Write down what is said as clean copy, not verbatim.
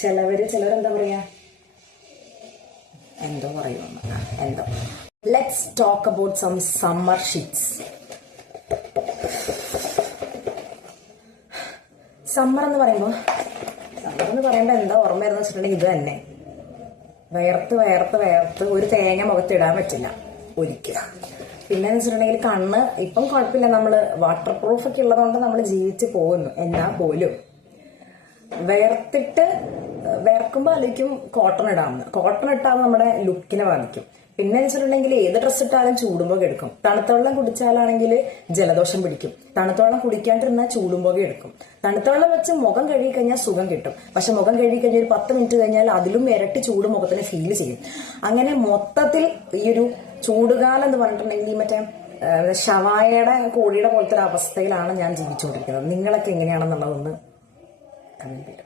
ചിലവരെന്താ പറയാ, എന്തോ പറയുമെന്ന്, എന്തോ. Let's talk about some summer sheets. Summer എന്ന് പറയുമ്പോൾ എന്താ ഓർമ്മ വരുന്ന വെച്ചിട്ടുണ്ടെങ്കിൽ ഇത് തന്നെ. വയർത്ത് വയർത്ത് വയർത്ത് ഒരു തേങ്ങ മുഖത്തിടാൻ പറ്റില്ല ഒരിക്കലും. പിന്നെന്ന് വെച്ചിട്ടുണ്ടെങ്കിൽ കണ്ണ് ഇപ്പം കുഴപ്പമില്ല, നമ്മള് വാട്ടർ പ്രൂഫ് ഒക്കെ ഉള്ളതുകൊണ്ട് നമ്മൾ ജീവിച്ച് പോകുന്നു. എന്നാൽ പോലും വിയർക്കുമ്പോൾ ആയിരിക്കും കോട്ടൺ ഇടാമെന്ന്. കോട്ടൺ ഇട്ടാൽ നമ്മുടെ ലുക്കിനെ ബാധിക്കും. പിന്നെ വെച്ചിട്ടുണ്ടെങ്കിൽ ഏത് ഡ്രസ്സ് ഇട്ടാലും ചൂടുമ്പോൾ എടുക്കും. തണുത്ത വെള്ളം കുടിച്ചാലാണെങ്കിൽ ജലദോഷം പിടിക്കും. തണുത്ത വെള്ളം കുടിക്കാണ്ടിരുന്നാൽ ചൂടുമ്പോൾ എടുക്കും. തണുത്ത വെള്ളം വെച്ച് മുഖം കഴുകി കഴിഞ്ഞാൽ സുഖം കിട്ടും. പക്ഷെ മുഖം കഴുകി കഴിഞ്ഞാൽ ഒരു 10 മിനിറ്റ് കഴിഞ്ഞാൽ അതിലും ഇരട്ടി ചൂട് മുഖത്തിന് ഫീൽ ചെയ്യും. അങ്ങനെ മൊത്തത്തിൽ ഈ ഒരു ചൂടുകാലം എന്ന് പറഞ്ഞിട്ടുണ്ടെങ്കിൽ മറ്റേ ഷവായയുടെ കോഴിയുടെ പോലത്തെ ഒരു അവസ്ഥയിലാണ് ഞാൻ ജീവിച്ചുകൊണ്ടിരിക്കുന്നത്. നിങ്ങളൊക്കെ എങ്ങനെയാണെന്നുള്ളതൊന്ന് കമന്റ് ചെയ്യും.